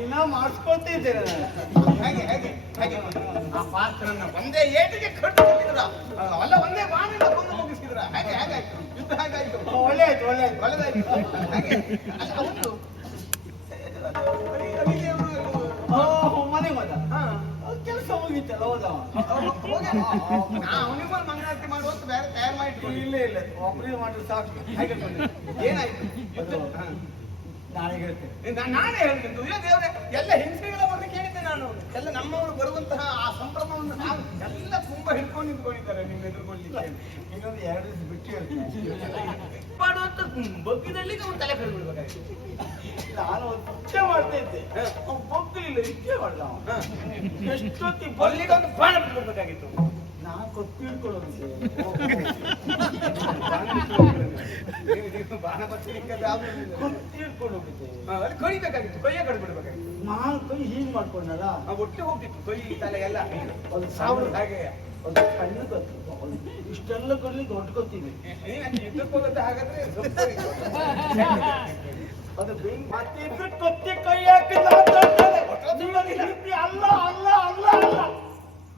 ದಿನ ಮಾಡಿಸ್ಕೊಳ್ತಿದ್ದೇನೆ ನಾನು. ಹಾಗೆ ಹೇಗೆ ಹೇಗೆ. ಆ ಪಾತ್ರನ ಒಂದೇ ಏಟಿಗೆ ಕಟ್ಟು ಹೋಗಿದ್ರ ಅಲ್ಲ ಒಂದೇ ಬಾಣಿಂದ ಕೊಂದು ಮುಗಿಸಿದ್ರ. ಹಾಗೆ ಹಾಗಾಯ್ತು ಯುದ್ಧ ಹಾಗಾಯ್ತು. ಒಳ್ಳೆ ಆಯ್ತು ಒಳ್ಳೆ ಆಯ್ತು ಒಳ್ಳೆದಾಯ್ತು. ಹಾಗೆ. ಅಲ್ಲ ಆ, ಮನೆಗೆ ಹೋದ ಹಾ. ಕೆಲಸ ಹೋಗಿತ್ತಲ್ಲ ಹೋದವ ಅವನಿಗೂ ಮಂಗಳಾರತಿ ಮಾಡುವಂತ ಬೇರೆ ತಯಾರು ಮಾಡಿ ಇಲ್ಲ ಇಲ್ಲ ಒಬ್ಬರಿಗೆ ಮಾಡಿದ್ರೆ ಸಾಕು. ಹಾಗೆ. ಏನಾಯ್ತು? ನಾಳೆ ಹೇಳ್ತೇನೆ. ನಾನೇ ಹೇಳ್ತೇನೆ. ಇಲ್ಲ ದೇವ್ರೆ ಎಲ್ಲ ಹಿಂಸೆಗಳ ಬಗ್ಗೆ ಕೇಳಿದ್ದೆ ನಾನು. ಎಲ್ಲ ನಮ್ಮವರು ಬರುವಂತಹ ಆ ಸಂಭ್ರಮವನ್ನು ನಾವು ಎಲ್ಲ ತುಂಬಾ ಹಿಡ್ಕೊಂಡು ನಿಂತ್ಕೊಂಡಿದ್ದಾರೆ ನಿಮ್ಮ ಎದುರುಗೊಳ್ಳಿಕ್ಕೆ ಇನ್ನೊಂದು ಎರಡು ದಿವಸ ಬಿಟ್ಟು ಹೇಳ್ತೇನೆ. ಮಾಡುವಂತ ಬಗ್ಗಿದಲ್ಲಿ ಅವ್ನು ತಲೆ ಕಳ್ಬಿಡ್ಬೇಕಾಗಿತ್ತು ನಾನು ಒಂದು ಇಚ್ಛೆ ಮಾಡ್ತಾ ಇದ್ದೆ. ಬಗ್ಗಿಲ್ಲ ಅವ್ನು ಬಗ್ಗಲಿಲ್ಲ ಇಚ್ಛೆ. ಹಾ. ಎಷ್ಟೊತ್ತಿ ಅಲ್ಲಿಗೆ ಒಂದು ಬಾಣ ಬಿಡ್ಬೇಕಾಗಿತ್ತು ಹಿಡ್ಕೊಳ್ಳೋದು ಕಡ್ಬಿಡ್ಬೇಕಾಗಿತ್ತು ನಾನು ಕೈ ಹೀಗ್ ಮಾಡ್ಕೊಂಡಲ್ಲ? ಆ ಒಟ್ಟು ಹೋಗ್ತಿತ್ತು ಕೈ ತಲೆ ಎಲ್ಲ. ಒಂದು ಸಾವಿರ ಹಾಗೆ. ಒಂದು ಕಣ್ಣು ಒಂದು ಇಷ್ಟೆಲ್ಲ ಕೊಡ್ಲಿ ದೊಡ್ಡ ಕೊತ್ತಿದೆ ನೀನು ಹಾಗಾದ್ರೆ ಅದು ಮತ್ತೆ ಕೊತ್ತಿ ಕೈ ಹಾಕಿ ಮಾತಾಡ್ತಾರೆ ನಿಮಗೆ ಅಲ್ಲ ಅಲ್ಲ ಅಲ್ಲ ಅಲ್ಲ.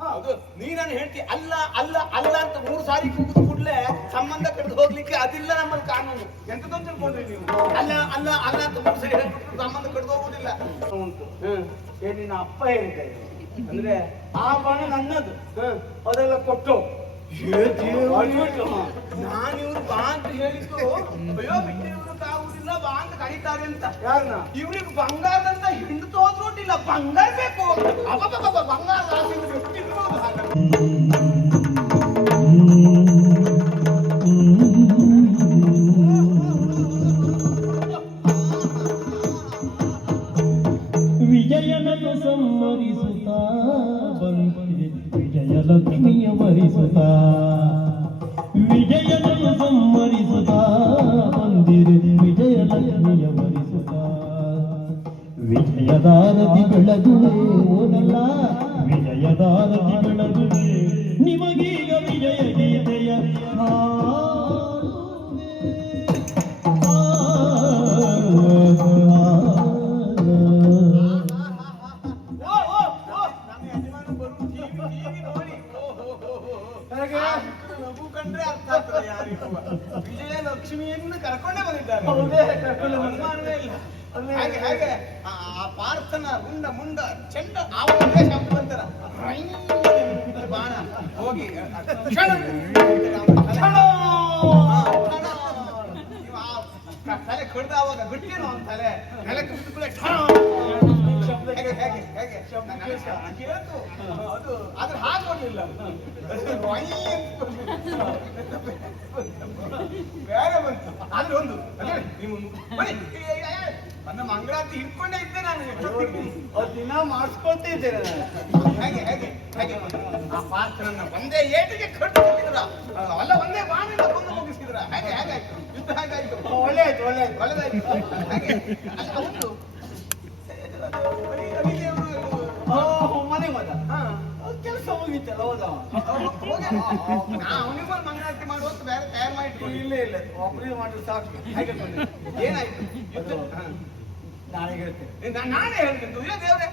ಹೌದು. ನೀನನ್ನು ಹೇಳ್ತಿ ಅಲ್ಲ ಅಲ್ಲ ಅಲ್ಲ ಅಂತ ಮೂರು ಸಾರಿ ಕೂಗುದು ಕೂಡಲೇ ಸಂಬಂಧ ಕಡಿದು ಹೋಗ್ಲಿಕ್ಕೆ ಅದಿಲ್ಲ ನಮ್ಮಲ್ಲಿ ಕಾನೂನು. ಎಂತದೊಂದು ತಿಳ್ಕೊಂಡ್ರಿ ನೀವು? ಅಲ್ಲ ಅಲ್ಲ ಅಲ್ಲ ಅಂತ ಮೂರು ಸಾರಿ ಹೇಳ್ಬಿಟ್ಟು ಸಂಬಂಧ ಕಡಿದು ಹೋಗುದಿಲ್ಲ ಉಂಟು. ಏ ನಿನ್ನ ಅಪ್ಪ ಹೇಳಿದ್ದಾರೆ ಅಂದ್ರೆ ಆ ಬಣ ನನ್ನದು. ಅದೆಲ್ಲ ಕೊಟ್ಟು. ನಾನು ಇವ್ರು ಬಾ ಅಂತ ಹೇಳಿದ್ದು ಅಯ್ಯೋ ಬಿಟ್ಟು ಇವ್ರು ಆಗುದಿಲ್ಲ ಬಾ ಅಂತ ಕರೀತಾರೆ ಅಂತ ಯಾರನ್ನ ಇವ್ರಿಗೆ ಬಂಗಾರದಂತ ಹಿಂಡು ತೋದ್ರೋಟಿಲ್ಲ ಬಂಗಾರ ಬೇಕು. ಬಂಗಾರ ಹಾಗಾದ್ರೆ. ವಿಜಯನನ್ನು ಸಂಹರಿಸುತ್ತ ಬಂದಿದೆ ವಿಜಯಲಕ್ಷ್ಮಿಯ ವರಿಸುತ್ತ. ವಿಜಯದಾರತಿ ಬೆಳಗುವೆ ಓನಲ್ಲ ವಿಜಯದಾರತಿ ಬೆಳಗುವೆ ನಿಮಗೀಗ ವಿಜಯ ಗೀತೆಯ ಓ, ಓ, ಓ, ನಮ್ಮ ಯಜಮಾನ ಬರು ಟಿವಿ ಟಿವಿ ಓ, ಹೋ, ಹೋ, ಹೋ. ಹೇಗೆ? ಆ ಅರ್ಥ ಆಗ್ತದೆ ಯಾರಿಗೂ ವಿಜಯ ಲಕ್ಷ್ಮಿಯನ್ನು ಕರ್ಕೊಂಡೇ ಬಂದಿದ್ದಾರೆ ಹೌದೇ, ಕರ್ಕೊಂಡು. ಇಲ್ಲ ಹಾಗೆ ಹಾಗೆ ಪಾರ್ಥನ ರುಂಡ ಮುಂಡ ಚೆಂಡ ಆವೇ ಸಂಪಂತರ ಬಾಣ. ಹೋಗಿ ತಲೆ ಕಡ್ದ ಅವಾಗ ಬಿಟ್ಟಿರೋ ಅವ್ನ ತಲೆ. ಶಬ್ದ ಕೇಳ್ತು ಅದು ಆದ್ರೆ ಅಂತ ಬೇರೆ ಬಂತು. ಆದ್ರೆ ಒಂದು. ಬನ್ನಿ. ನನ್ನ ಮಂಗಳಾರತಿ ಹಿಡ್ಕೊಂಡೇ ಇದ್ದೆ ನಾನು. ದಿನ ಮಾಡಿಸ್ಕೊಳ್ತಿದ್ದೇನೆ ಹೇಗೆ ಹೇಗೆ ಹೇಗೆ. ಆ ಪಾತ್ರನ ಒಂದೇ ಏಟಿಗೆ ಕಟ್ಟು ಮುಗಿಸಿದ್ರ ಅಲ್ಲ ಒಂದೇ ಬಾಣಿಂದ ಕೊಂದು ಮುಗಿಸಿದ್ರ? ಹೇಗೆ ಹಾಗಾಯ್ತು ಯುದ್ಧ ಹೇಗಾಯ್ತು ಒಳ್ಳೆ ಆಯ್ತು ಒಳ್ಳೆ ಆಯ್ತು ಒಳ್ಳೆದಾಯ್ತು. ಹಾಗೆ. ಅಲ್ಲ ಒಂದು ಮನೆಗೆ ಹೋದ. ಕೆಲಸ ಮುಗೀತಲ್ಲ ಹೋದವ ಅವನಿಗೂ ಬೇರೆ ತಯಾರು ಮಾಡಿ ಇಟ್ಕೊಂಡು ಇಲ್ಲ ಇಲ್ಲ ಒಬ್ಬರಿಗೆ ಮಾಡಿದ್ರೆ ಸಾಕು. ಏನಾಯ್ತು. ನಾಳೆ ಹೇಳ್ತೇನೆ. ನಾ- ನಾನೇ ಹೇಳ್ತಿದ್ದು ಇಲ್ಲ ದೇವ್ರೆ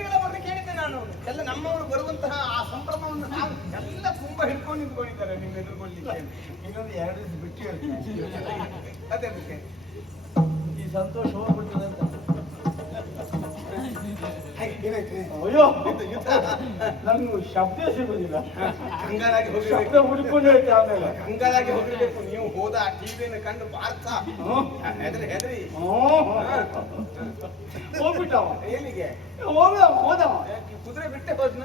ಎಲ್ಲ ಬಂದು ಕೇಳಿದ್ದೆ ನಾನು. ಎಲ್ಲ ನಮ್ಮವರು ಬರುವಂತಹ ಆ ಸಂಭ್ರಮವನ್ನು ನಾವು ಎಲ್ಲ ತುಂಬಾ ಹಿಡ್ಕೊಂಡು ನಿಂತ್ಕೊಂಡಿದ್ದಾರೆ ನಿಮ್ಮ ಎದುರುಗೊಳ್ಳಿಕ್ಕೆ. ಇನ್ನೊಂದು ಎರಡು ದಿವಸ ಬಿಟ್ಟು ಹೇಳ್ತೇನೆ. ಅದೇ ಈ ಸಂತೋಷ ಹೋಗ್ಬಿಡ್ತದೆ ಅಂತ. ಹಾಗೆ ಏನಾಯ್ತು? ಅಯ್ಯೋ. ನಂಗೆ ಶಬ್ದ ಸಿಗುದಿಲ್ಲ. ಕಂಗಾಲಾಗಿ ಹೋಗಿರ್ಬೇಕು ಶಬ್ದ ಹುಡ್ಕೊಂಡು ಹೇಳ್ತೆ ಆಮೇಲೆ. ಕಂಗಾಲಾಗಿ ಹೋಗಿರ್ಬೇಕು ನೀವು ಹೋದ ಆ ಟಿವಿಯನ್ನು ಕಂಡು ಹ್ಮ್. ಹೆದರಿ ಹೆದರಿ. ಹೋಗ್ಬಿಟ್ಟವ. ಎಲ್ಲಿಗೆ? ಹೋದ ಹೋದವ. ಕುದುರೆ ಬಿಟ್ಟೆ ಹೋದ್ನ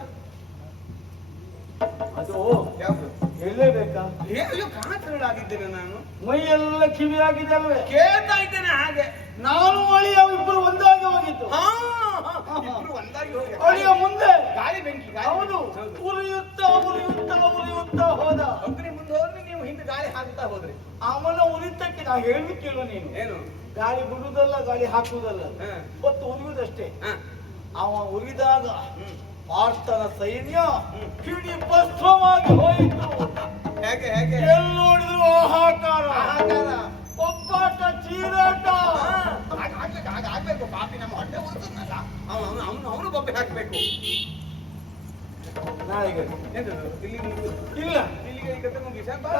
ಅದು ಯಾವುದು? ಹೇಳಲೇಬೇಕಾ? ಅಯ್ಯೋ ಕಾತರಳಾಗಿದ್ದೇನೆ ನಾನು. ಮೈಯೆಲ್ಲ ಕಿವಿಯಾಗಿದೆ ಅಲ್ವೇ? ಕೇಳ್ತಾ ಇದ್ದೇನೆ ಹಾಗೆ. ನಾನು ಅಳಿಯ ಇಬ್ರು ಒಂದಾಗಿ ಹೋಗಿತ್ತು ಹಾ, ಹಾ, ಇಬ್ರು ಒಂದಾಗಿ ಹೋಗಿ. ಅಳಿಯ ಮುಂದೆ. ಗಾಳಿ ಬೆಂಕಿ ಹೌದು. ಉರಿಯುತ್ತಾ ಉರಿಯುತ್ತಾ ಉರಿಯುತ್ತಾ ಹೋದ. ಅಗ್ನಿ ಮುಂದೆ ಹೋದ್ರೆ ನೀವು ಹಿಂದೆ ಗಾಳಿ ಹಾಕ್ತಾ ಹೋದ್ರಿ. ಅವನ ಉರಿತಕ್ಕೆ ನಾ ಹೇಳಿ ಕೇಳು ನೀನು. ಏನು? ಗಾಳಿ ಬಿಡುವುದಲ್ಲ ಗಾಳಿ ಹಾಕುವುದಲ್ಲ. ಹಾ. ಹೊತ್ತು ಉರಿಯುವುದಷ್ಟೇ ಅವ ಉರಿದಾಗ ಪಾರ್ಥನ ಸೈನ್ಯ. ಕಿಡಿ ಭಸ್ಮವಾಗಿ ಹೋಯಿತು. ಹೇಗೆ ಹೇಗೆ? ಎಲ್ಲಿ ನೋಡಿದ್ರು ಆಹಾಕಾರ ಆಹಾಕಾರ ಒಬ್ಬಾಟ ಚೀರಾಟ. ಹಾಗೆ ಹಾಕ್ಬೇಕು ಹಾಗೆ ಆಗ್ಬೇಕು. ಪಾಪಿ ನಮ್ಮ ಹೊಟ್ಟೆ ಅವನು ಬೊಬ್ಬೆ ಹಾಕ್ಬೇಕು. ನಾಳೆಗೆ ಇಲ್ಲಿ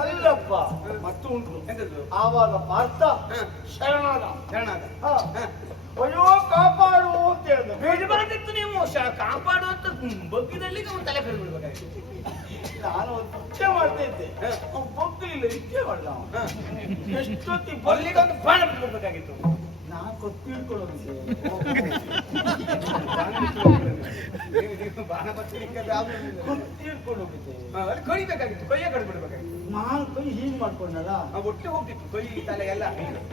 ಅಲ್ಲಪ್ಪ. ಮತ್ತು ಉಂಟು. ಆವಾಗ ಪಾರ್ಥ ಶರಣಾದ. ಶರಣಾದ. ಅಯ್ಯೋ ಕಾಪಾಡು ಅಂತ ಹೇಳಿದ ಬೇಡಬಾರ್ದಿತ್ತು ನೀವು. ಕಾಪಾಡು ಅಂತ ಬಗ್ಗಿದಲ್ಲಿ ಅವನು ತಲೆ ಕೈಬಿಡ್ಬೇಕಾಗಿತ್ತು ನಾನು ಒಂದು ಇಚ್ಛೆ ಮಾಡ್ತಾ ಇದ್ದೆ. ಅವ್ನು ಬಗ್ಗಲಿಲ್ಲ ಇಚ್ಛೆ ಮಾಡ್ದ ಅವ. ಹ. ಎಷ್ಟೊತ್ತಿ ಅಲ್ಲಿಗೆ ಒಂದು ಬಾಣ ಬಿಡ್ಬೇಕಾಗಿತ್ತು ಕಡಿಬೇಕಾಗಿತ್ತು ಕೈಯ ಕಡಿಬಿಡ್ಬೇಕಾಗಿತ್ತು ನಾನು ಕೈ ಹೀಗ್ ಮಾಡ್ಕೊಂಡಲ್ಲ ಆ ಒಟ್ಟು ಹೋಗ್ತಿತ್ತು ಕೈ. ತಲೆ ಎಲ್ಲ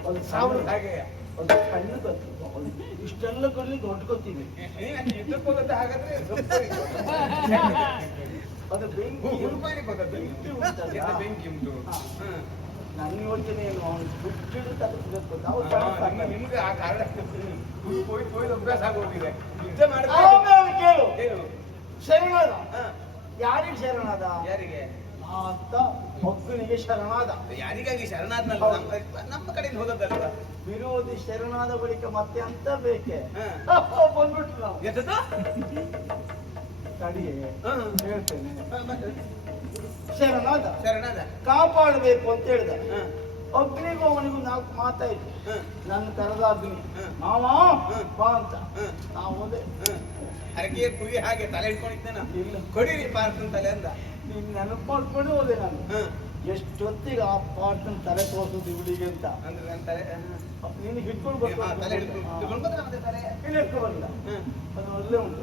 ಒಂದು ಸಾವಿರ ಹಾಗೆ ಒಂದು ಕಣ್ಣು ಅದು ಇಷ್ಟೆಲ್ಲ ಕಲ್ಲಿ ಹೊಟ್ಕೋತೀವಿ ಹೋಗತ್ತೆ ಹಾಗಾದ್ರೆ ಅದು ಬೆಂಕಿ ಬೆಂಕಿ? ಎಂತ ಬೆಂಕಿ ಉಂಟು. ನನ್ನ ಯೋಚನೆ ಏನು? ಅವನು ಬಿಟ್ಟಿಡು ತಪ್ಪಿಸ್ಬೇಕು ನಾವು ಸಣ್ಣ. ನಿಮ್ಗೆ ಆ ಕಾರಣ ಹೋಗಿ ಹೋಗಿ ಅಭ್ಯಾಸ ಆಗೋಗಿದೆ. ಯುದ್ಧ ಆಮೇಲೆ ಕೇಳು. ಏನು ಶರಣಾದ. ಯಾರಿಗೆ ಶರಣಾದ? ಯಾರಿಗೆ? ಆತ ಮಕ್ಕಳಿಗೆ ಶರಣಾದ. ಯಾರಿಗಾಗಿ ಶರಣಾದ್ನಲ್ಲ? ನಮ್ಮ ಕಡೆಯಿಂದ ಹೋದದ್ದಲ್ವಾ? ವಿರೋಧಿ ಶರಣಾದ ಬಳಿಕ ಮತ್ತೆ ಅಂತ ಬೇಕೆ. ಬಂದ್ಬಿಟ್ರು ನಾವು. ತಡಿಯೇ. ಹ. ಹೇಳ್ತೇನೆ? ಶರಣಾದ. ಶರಣಾದ. ಕಾಪಾಡಬೇಕು ಅಂತ ಹೇಳಿದ. ಅಗ್ನಿಗೂ ಅವನಿಗೂ ನಾಲ್ಕು ಮಾತಾಯ್ತು. ನನ್ನ ತರದ ಅಗ್ನಿ. ಮಾವ. ಬಾ ಅಂತ. ನಾವು ಹೋದೆ ಹ. ಕುರಿ ಹಾಗೆ ತಲೆ ಇಟ್ಕೊಂಡಿದ್ದೇನ ಇಲ್ಲ. ಕೊಡಿರಿ ಪಾರ್ಥನ್ ತಲೆ ಅಂದ. ನೀನ್ ನೆನಪು ಮಾಡ್ಕೊಂಡು ಹೋದೆ ನಾನು. ಎಷ್ಟೊತ್ತಿಗೆ ಆ ಪಾಠನ ತಲೆ ತೋರಿಸೋದು ಇವಳಿಗೆ ಅಂತ. ಅಂದ್ರೆ ನನ್ನ ತಲೆ ನೀನು ಹಿಡ್ಕೊಂಡು ಬಂದ ಹ, ಅದು ಅಲ್ಲೇ ಉಂಟು.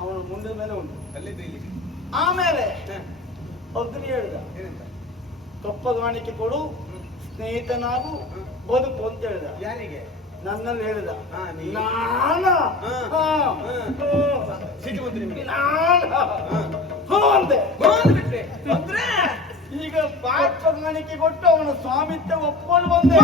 ಅವನ ಮುಂದಿನ ಮೇಲೆ ಉಂಟು. ತಲೆ ಇಲ್ಲಿ. ಆಮೇಲೆ ಅಗ್ನಿ ಹೇಳಿದ ಕಪ್ಪ ಗಾಣಿಕೆ ಕೊಡು ಸ್ನೇಹಿತನಾಗು ಬದುಕು ಅಂತ ಹೇಳಿದ. ಯಾರಿಗೆ? ನನ್ನಲ್ಲಿ ಹೇಳಿದ. ನಾನ? ಅಂದೆ. ಅಂದ್ರೆ ಈಗ ಪಾಠಗಾಣಿಕೆ ಕೊಟ್ಟು ಅವನ ಸ್ವಾಮಿತ್ವ ಒಪ್ಕೊಂಡು ಬಂದೆ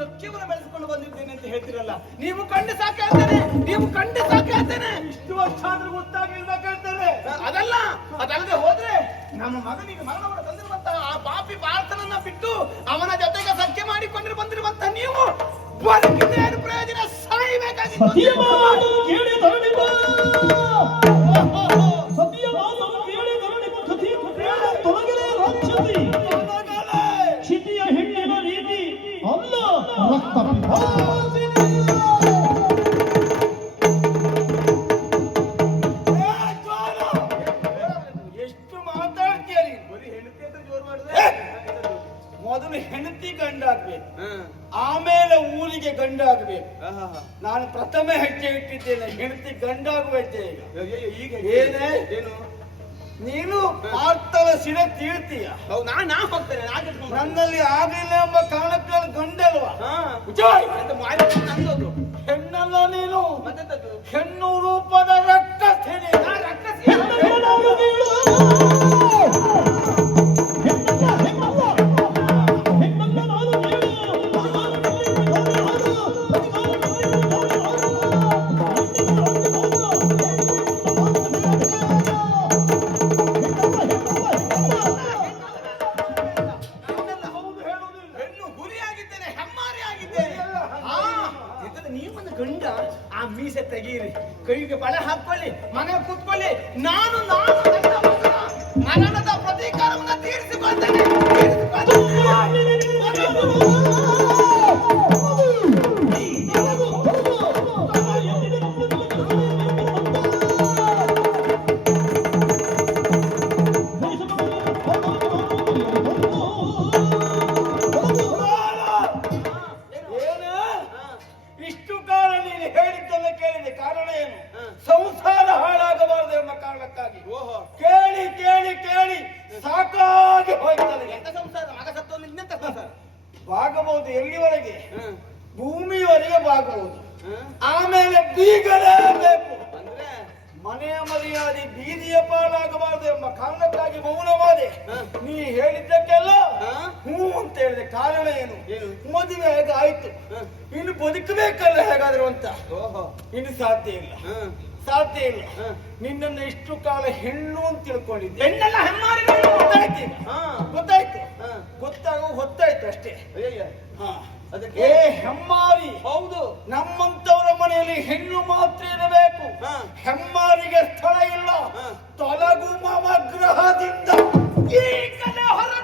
ಸಖ್ಯವನ್ನು ಬೆಳೆಸಿಕೊಂಡು ಬಂದಿದ್ದೇನೆ ಅಂತ ಹೇಳ್ತಿರಲ್ಲ? ನೀವು ಕಂಡು ಸಾಕು ನೀವು ಕಂಡು ಸಾಕು ಇಷ್ಟು ವರ್ಷ ಆದ್ರೂ ಗೊತ್ತಾಗಿರ್ಬೇಕಂತಾರೆ ಅದಲ್ಲ, ಅದಲ್ಲದೆ ಹೋದ್ರೆ ನಮ್ಮ ಮಗನಿಗೆ ಮರಣವನ್ನು ತಂದಿರುವಂತಹ ಆ ಪಾಪಿ ಪಾರ್ಥನನ್ನ ಬಿಟ್ಟು ಅವನ ಜೊತೆಗೆ ಸಖ್ಯ ಮಾಡಿಕೊಂಡು ಬಂದಿರುವಂತ ನೀವು ಪ್ರಯೋಜನ ಸಾಯಬೇಕಾಗಿತ್ತು ಎಷ್ಟು ಮಾತಾಡ್ತೀಯ ನೀನು? ಬರೀ ಹೆಂಡತಿ ಅಂತ ಜೋರು ಮಾಡಿದ್ರೆ ಮೊದಲು ಹೆಂಡತಿ ಗಂಡಾಗ್ಬೇಕು. ಆಮೇಲೆ ಊರಿಗೆ ಗಂಡಾಗ್ಬೇಕು. ನಾನು ಪ್ರಥಮ ಹೆಜ್ಜೆ ಇಟ್ಟಿದ್ದೇನೆ ಹೆಂಡತಿ ಗಂಡಾಗುವ ಹೆಜ್ಜೆ ಈಗ. ಏನೇ? ಏನು? ನೀನು ಪಾರ್ಥನ ಸಿಡ ತೀರ್ತೀಯ. ನನ್ನಲ್ಲಿ ಆಗಲಿಲ್ಲ ಎಂಬ ಕಾರಣಕ್ಕೆ ಹಾ ಗಂಡ ಆ ಮೀಸೆ ತೆಗೀರಿ. ಕೈಗೆ ಬಳೆ ಹಾಕೊಳ್ಳಿ ಮನೆ ಕೂತ್ಕೊಳ್ಳಿ. ನಾನು ನಾನು ಮರಣದ ಪ್ರತೀಕಾರವನ್ನು ತೀರಿಸಿಕೊಳ್ತೇನೆ ಆಯ್ತು. ಇನ್ನು ಬದುಕಬೇಕಲ್ಲ ಹೇಗಾದ್ರು ಅಂತ? ಇನ್ನು ಸಾಧ್ಯ ಇಲ್ಲ. ಹ. ಸಾಧ್ಯ ಇಲ್ಲ. ನಿನ್ನ ನಿನ್ನನ್ನು ಇಷ್ಟು ಕಾಲ ಹೆಣ್ಣು ಅಂತ ತಿಳ್ಕೊಂಡಿದ್ದೆ. ಹೆಣ್ಣೆಲ್ಲ ಹೆಮ್ಮಾರಿ ಗೊತ್ತಾಯ್ತು. ಗೊತ್ತಾಯ್ತು. ಗೊತ್ತಾಗೋ ಹೊತ್ತಾಯ್ತು ಅಷ್ಟೇ. ಅದಕ್ಕೆ? ಏ ಹೆಮ್ಮಾರಿ. ಹೌದು. ನಮ್ಮಂತವರ ಮನೆಯಲ್ಲಿ ಹೆಣ್ಣು ಮಾತ್ರ ಇರಬೇಕು. ಹ. ಹೆಮ್ಮಾರಿಗೆ ಸ್ಥಳ ಇಲ್ಲ. ತೊಲಗು ತೊಲಗು ಮಮಗ್ರಹದಿಂದ ಈಗಲೇ ಹೊರಟೆ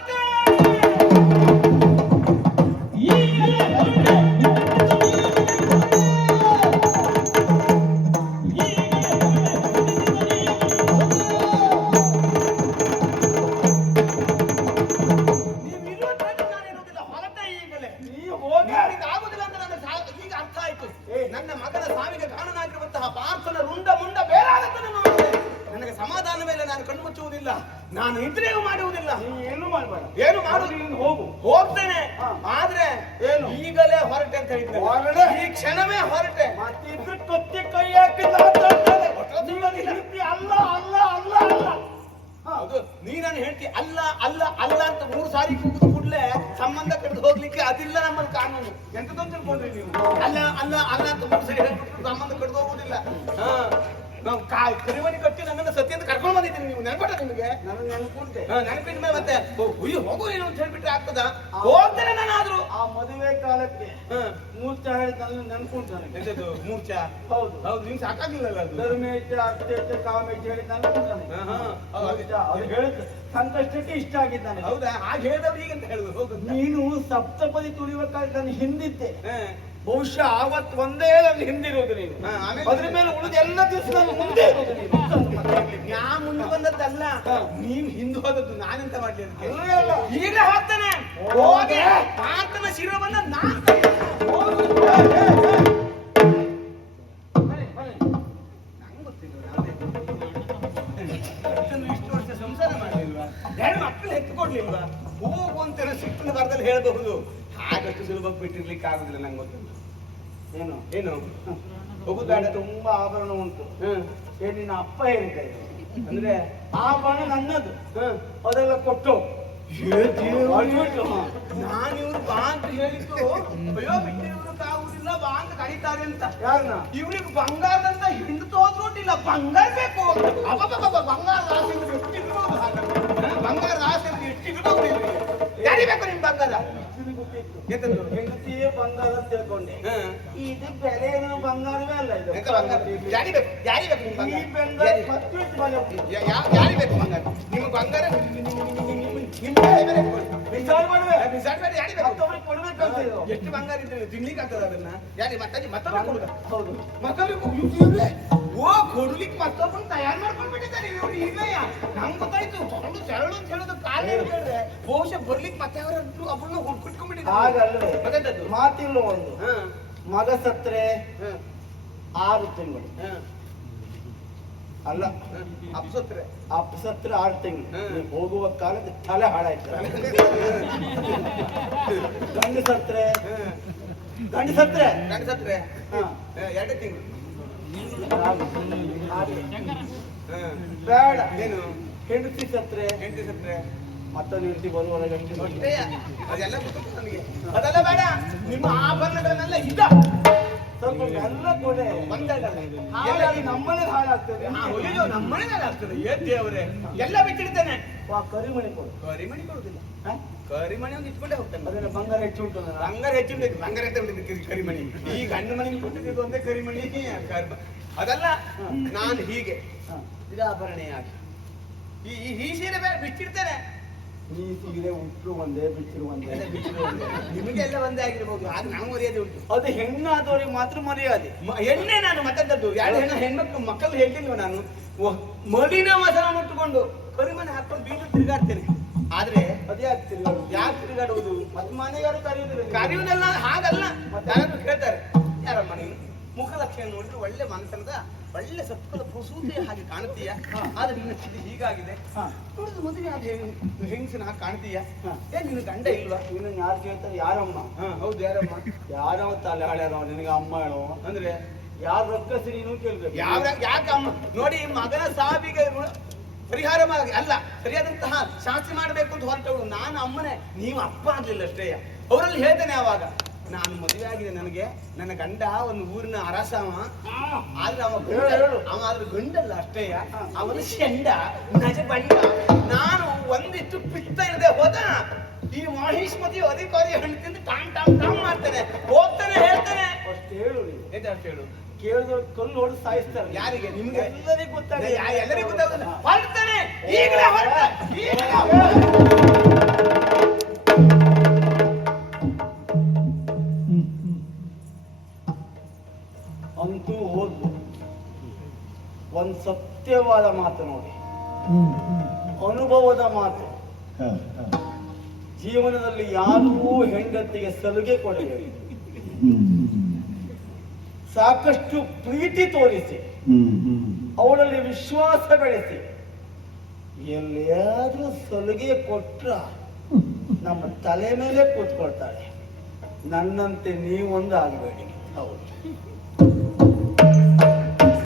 ಈ ಕ್ಷಣವೇ ಹೊರಟೆ. ಮತ್ತಿದ್ರ ಕೊತ್ತಿ ಕೈ ಹಾಕಿದ್ರೆ ಅಲ್ಲ ಅಲ್ಲ ಅಲ್ಲ ಅಲ್ಲ. ಹೌದು. ನೀನನ್ನು ಹೇಳ್ತಿ ಅಲ್ಲ ಅಲ್ಲ ಅಲ್ಲ ಅಂತ ಮೂರು ಸಾರಿ ಕೂಗಿದ ಕೂಡಲೇ ಸಂಬಂಧ ಕಡಿದು ಹೋಗ್ಲಿಕ್ಕೆ ಅದಿಲ್ಲ ನಮ್ಮಲ್ಲಿ ಕಾನೂನು. ಎಂತದೊಂದು ತಿಳ್ಕೊಂಡ್ರಿ ನೀವು? ಅಲ್ಲ ಅಲ್ಲ ಅಲ್ಲ ಅಂತ ಮೂರು ಸಾರಿ ಹೇಳ್ಬಿಟ್ಟು ಸಂಬಂಧ ಕಡಿದು ಹೋಗುದಿಲ್ಲ. ಹಾ. ನಾವು ಕಾಯ್ ಕರಿಮಣಿ ಕಟ್ಟಿ ನನ್ನನ್ನು ಸತ್ಯ ಅಂತ ಕರ್ಕೊಂಡು ಬಂದಿದ್ದೀನಿ ನೀವು ನೆನಪಟ ನಿಮಗೆ? ನನಗೆ ನೆನಪುಂಟೆ. ನೆನಪಿನ ಮೇಲೆ ಮತ್ತೆ ಉಯ್ಯು ಹೋಗು ಏನು ಅಂತ ಹೇಳ್ಬಿಟ್ರೆ ಆಗ್ತದ? ಹೋಗ್ತೇನೆ ನಾನಾದ್ರೂ. ಆ ಮದುವೆ ಕಾಲಕ್ಕೆ ಹಾ. ಮೂರ್ತ ಹೇಳಿದ ನೆನಪುಂಟು ನನಗೆ. ಎಂತದ್ದು ಮೂರ್ಛಾ? ಹೌದು. ಹೌದು ನಿಮ್ಗೆ ಸಾಕಾಗ್ಲಿಲ್ಲ ಅದು? ಧರ್ಮೇಚ ಅರ್ಥೇಚ ಕಾಮೇಚ ಹೇಳಿದ ನೆನಪುಂಟು ನನಗೆ. ಹಾ, ಹಾ. ಹೌದು. ಮೂರ್ಛ, ಅದು ಹೇಳಿದ ಸಂಕಷ್ಟಕ್ಕೆ ಇಷ್ಟ ಆಗಿದ್ದಾನೆ ಹೌದಾ? ಹಾಗೆ ಹೇಳಿದವ್ರು ಈಗಂತ ಹೇಳುದು ಹೋಗುದು ನೀನು ಸಪ್ತಪದಿ ತುಳಿಬೇಕಾದ್ರೆ ನಾನು ಹಿಂದಿದ್ದೆ. ಹಾ. ಬಹುಶಃ ಆವತ್ತು ಒಂದೇ ಅಲ್ಲಿ ಹಿಂದಿರೋದು ನೀನು? ಅದ್ರ ಮೇಲೆ ಉಳಿದ ಎಲ್ಲ ದಿವಸ ಮುಂದೆ ಯಾ ನೀನು. ನಾ ಮುಂದೆ ಬಂದದ್ದಲ್ಲ. ನೀನ್ ಹಿಂದೆ ಹೋದದ್ದು ನಾನೆಂತ ಮಾಡ್ಲಿ. ಈಗಲೇ ಹೋಗ್ತಾನೆ ಹೋಗೆ. ಹೋಗಿ ಪಾರ್ಥನ ಶಿರ ಬಂದ ನಾನ್ ಇಷ್ಟು ವರ್ಷ ಸಂಸಾರ ಮಾಡಲಿಲ್ವಾ ಎರಡು ಮಕ್ಕಳು ಹೆತ್ತುಕೊಡ್ಲಿಲ್ವಾ ಹೋಗು ಅಂತ ಸಿಟ್ಟಿನ ಬರದಲ್ಲಿ ಹೇಳಬಹುದು. ಹಾಗಷ್ಟು ಸುಲಭ ಬಿಟ್ಟಿರ್ಲಿಕ್ಕೆ ಆಗುದಿಲ್ಲ ನಂಗೆ ಗೊತ್ತಿಲ್ಲ. ಏನು? ಏನು? ಬೇಡ. ತುಂಬಾ ಆಭರಣ ಉಂಟು. ಹ್ಮ್ ಏ ನಿನ್ನ ಅಪ್ಪ ಹೇಳಿದ್ದೆ ಅಂದ್ರೆ ಆಭರಣ ನನ್ನದು. ಅದೆಲ್ಲ ಕೊಟ್ಟು. ಅಡ್ಬಿಟ್ಟು, ಹಾ. ನಾನು ಇವ್ರು ಬಾ ಅಂತ ಹೇಳಿದ್ದು ಅಯ್ಯೋ ಬಿಟ್ಟಿರೋರು ಆಗುದಿಲ್ಲ ಬಾ ಅಂತ ಕರೀತಾರೆ ಅಂತ. ಯಾರನ್ನ ಇವ್ರಿಗೆ ಬಂಗಾರದಂತ ಹಿಂಡು ತೋದ್ರೊಟ್ಟಿಲ್ಲ ಬಂಗಾರ ಬೇಕು. ಅಪ್ಪ ಬಂಗಾರ ಆಸೆ? ಹ? ಬಂಗಾರದ ಆಸೆ ಇವ್ರಿಗೆ? ಯಾರಿಗೆ ಬೇಕು ನಿಮ್ ಬಂಗಾರ? ಹೆಂಡತಿಯೇ ಬಂಗಾರ ತಿಳ್ಕೊಂಡೆ. ಇದು ಬೆಲೆ ಬಂಗಾರವೇ ಅಲ್ಲ ಇದು. ಎಂತ ಬಂಗಾರ? ಯಾರಿಗೆ ಬೇಕು? ಯಾರಿಗೆ ಬೇಕು ನಿಮ್ ಈ ಬಂಗಾರ ಬಂಗಾರ. ಇಷ್ಟು ಬೆಲೆ ಉಂಟು. ಯಾ- ಯಾ- ಬೇಕು ಬಂಗಾರ? ನಿಮ್ಗೆ ಬಂಗಾರ? ಎಷ್ಟು ಬಂಗಾರ ಇದ್ರೆ ತಿನ್ಲಿಕ್ಕೆ ಆಗ್ತದ ಅದನ್ನ? ಯಾರಿಗೆ? ಮತ್ತೆ ಮತ್ತೊಬ್ಬರು ಕೊಡುದ ಹೌದು? ಓ ಕೊಡ್ಲಿಕ್ಕೆ ಮತ್ತೊಬ್ಬರು ತಯಾರು ಮಾಡ್ಕೊಂಡು ಬಿಟ್ಟಿದ್ದಾರೆ ಇವ್ರು. ಈಗಯ್ಯ ನಂಗೆ ಗೊತ್ತಾಯ್ತು. ಸರಳು ಸರಳು ಅಂತ ಹೇಳೋದು ಕಾರಣ ಹೇಳಿದ್ರೆ ಬಹುಶಃ ಬರ್ಲಿಕ್ಕೆ ಮತ್ತೆ ಅವರನ್ನು ಒಬ್ಬರನ್ನ ಹುಡ್ಕಿಟ್ಕೊಂಡ್ಬಿಟ್ಟಿದ್ದಾರೆ? ಮಾತಿಲ್ಲ ಒಂದು. ಹ, ಮಗ ಸತ್ರೆ ಆರು ತಿಂಗಳು. ಹ, ಅಲ್ಲ ಅಪ್ಸತ್ರ. ಅಪ್ಸತ್ರ ಆಡ್ತೀನಿ. ಸತ್ರೆ ಆರು ತಿಂಗಳು ಹೋಗುವ ಕಾಲಕ್ಕೆ ತಲೆ ಹಾಳಾಯ್ತು. ಗಂಡು ಸತ್ರೆ ಗಂಡು ಸತ್ರೆ ಗಂಡಸತ್ರೆ. ಹಾ. ಎರಡು ತಿಂಗಳು. ಬೇಡ. ಏನು? ಹೆಂಡತಿ ಸತ್ರೆ. ಹೆಂಡತಿ ಸತ್ರೆ. ಮತ್ತೊಂದು ಹೆಂಡತಿ ಬರುವ ಅದೆಲ್ಲ ಗೊತ್ತಿತ್ತು ನನಗೆ. ಅದೆಲ್ಲ ಬೇಡ. ನಿಮ್ಮ ಆಭರಣಗಳನ್ನೆಲ್ಲ ಇದ್ದ ಸ್ವಲ್ಪ ಎಲ್ಲ ಕೊಡೆ. ಹಾಗಾಗಿ ನಮ್ಮನೆ ಹಾಳಾಗ್ತದೆ. ಅಯ್ಯೋ ನಮ್ಮನೇಲಿ ಆಗ್ತದೆ ಏ ದೇವ್ರೆ. ಎಲ್ಲ ಬಿಟ್ಟಿಡ್ತೇನೆ. ವಾ ಕರಿಮಣಿ ಕೊಡು. ಕರಿಮಣಿ ಕೊಡುದಿಲ್ಲ? ಕರಿಮಣಿ ಒಂದು ಇಟ್ಕೊಂಡೆ ಹೋಗ್ತಾನೆ. ಅದನ್ನ ಬಂಗಾರ ಹೆಚ್ಚು ಉಂಟು ನನ್ನ ಬಂಗಾರ ಹೆಚ್ಚಿನ ಬಂಗಾರ ಅಂತ ಕರಿಮಣಿ. ಈ ಗಂಡು ಮನೆಗೆ ಕೊಟ್ಟಿದ್ದು ಒಂದೇ ಕರಿಮಣಿ ಕರ್ಮ. ಅದಲ್ಲ ನಾನು ಹೀಗೆ. ನಿರಾಭರಣೆಯಾಗಿ. ಈ ಈ- ಈ ಸೀರೆ ಬೇರೆ ಬಿಚ್ಚಿಡ್ತೇನೆ ನೀ ಸಿಗದೆ ಉಟ್ರು ಒಂದೇ ಬಿಚ್ಚಿರು ಒಂದೇ ನಿಮಗೆಲ್ಲ ಒಂದೇ. ನಿಮಗೆ ಎಲ್ಲ ಒಂದೇ. ಆಗಿರ್ಬೋದು ಆದ್ರೆ ನಾವು ಮರ್ಯಾದೆ ಉಂಟು. ಅದು ಹೆಣ್ಣಾದವರಿಗೆ ಮಾತ್ರ ಮರ್ಯಾದೆ. ಹೆಣ್ಣೆ ನಾನು ಮತ್ತದ್ದು ಯಾರು ಹೆಣ್ಣು ಹೆಣ್ಮಕ್ಳು ಮಕ್ಕಳು ಹೇಳಿಲ್ವ ನಾನು? ಮಡಿನ ವಸನ ಮುಟ್ಟುಕೊಂಡು ಕರಿಮನೆ ಹಾಕೊಂಡು ಬೀಜ ತಿರುಗಾಡ್ತೇನೆ. ಆದ್ರೆ ಅದೇ ಆಗ್ತಿಲ್ಲ ಯಾಕೆ ತಿರುಗಾಡುವುದು? ಮತ್ತೆ ಮನೆಯವರು ಕರೆಯುವುದಿಲ್ಲ. ಕರೆಯುವುದಲ್ಲ ಹಾಗಲ್ಲ. ಯಾರಾದ್ರೂ ಕೇಳ್ತಾರೆ ಯಾರ ನೀನು? ಮುಖ ಲಕ್ಷಣ ನೋಡಿದ್ರೆ ಒಳ್ಳೆ ಮನಸ್ಸನದ ಒಳ್ಳೆ ಸತ್ವದ ಪ್ರಸೂತಿ ಹಾಗೆ ಕಾಣುತ್ತೀಯ ಆದ್ರೆ ನಿನ್ನ ಸ್ಥಿತಿ ಹೀಗಾಗಿದೆ. ನೋಡಿದ್ರೆ ಮದುವೆ ಆದ ಹೆಂಗ್- ಹೆಂಗಸಿನ ಹಾಗೆ ಕಾಣ್ತೀಯ. ಏ ನಿನ್ನ ಗಂಡ ಇಲ್ವಾ? ನಿನ್ನ ಯಾರು ಕೇಳ್ತಾರೆ? ಯಾರಮ್ಮ? ಹಾ ಹೌದು ಯಾರಮ್ಮ? ಯಾರವ ತಲೆ ಹಾಳ್ಯಾರ ನಿನಗೆ ಅಮ್ಮ ಹೇಳೋ? ಅಂದ್ರೆ? ಯಾರು ರೊಕ್ಕಸಿ ನೀನು ಕೇಳ್ಬೇಕು? ಯಾವ ಯಾಕೆ ಅಮ್ಮ? ನೋಡಿ ಮಗನ ಸಾವಿಗೆ ಪರಿಹಾರ ಅಲ್ಲ ಸರಿಯಾದಂತಹ ಶಾಸ್ತ್ರಿ ಮಾಡಬೇಕು ಅಂತ ಹೊರಟವಳು. ನಾನು ಅಮ್ಮನೇ. ನೀವು ಅಪ್ಪ ಆಗ್ಲಿಲ್ಲ ಅಷ್ಟೇ. ಅವರಲ್ಲಿ ಹೇಳ್ತೇನೆ ಆವಾಗ ನಾನು ಮದುವೆ ಆಗಿದೆ ನನಗೆ. ನನ್ನ ಗಂಡ ಒಂದು ಊರಿನ ಅರಸವ. ಆದ್ರೆ ಅವ ಗಂಡ. ಅವ ಆದ್ರೆ ಗಂಡಲ್ಲ ಅಷ್ಟೇ. ಅವನು ಶೆಂಡ ನಜ ಬಂಡ ನಾನು ಒಂದಿಷ್ಟು ಪಿತ್ತ ಇರದೆ ಹೋದ. ಈ ಮಹಿಷ್ಮತಿ ಅಧಿಕಾರಿ ಹಣ್ಣು ತಿಂದು ಟಾಂಗ್ ಟಾಮ್ ಟಾಮ್ ಮಾಡ್ತಾನೆ ಹೋಗ್ತಾನೆ ಹೇಳ್ತಾನೆ. ಅಷ್ಟು ಹೇಳು. ಎಂತ ಅಷ್ಟು ಹೇಳು? ಕೇಳಿದ್ರೆ ಕಲ್ಲು ಹೊಡೆದು ಸಾಯಿಸ್ತಾರೆ. ಯಾರಿಗೆ? ನಿಮ್ಗೆ? ಎಲ್ಲರಿಗೂ ಗೊತ್ತಾಗ ಎಲ್ಲರಿಗೂ ಗೊತ್ತಾಗ ಹೊರಡ್ತಾನೆ. ಈಗಲೇ ಹೊರಟ ಈಗಲೇ ಒಂದ್ ಸತ್ಯವಾದ ಮಾತು ನೋಡಿ. ಅನುಭವದ ಮಾತು. ಜೀವನದಲ್ಲಿ ಯಾರಿಗೂ ಹೆಂಡತಿಗೆ ಸಲುಗೆ ಕೊಡಬೇಕು ಸಾಕಷ್ಟು ಪ್ರೀತಿ ತೋರಿಸಿ. ಅವಳಲ್ಲಿ ವಿಶ್ವಾಸ ಬೆಳೆಸಿ. ಎಲ್ಲಿಯಾದ್ರೂ ಸಲುಗೆ ಕೊಟ್ರ ನಮ್ಮ ತಲೆ ಮೇಲೆ ಕೂತ್ಕೊಳ್ತಾಳೆ. ನನ್ನಂತೆ ನೀವೊಂದು ಆಗಬೇಡಿ. ಹೌದು.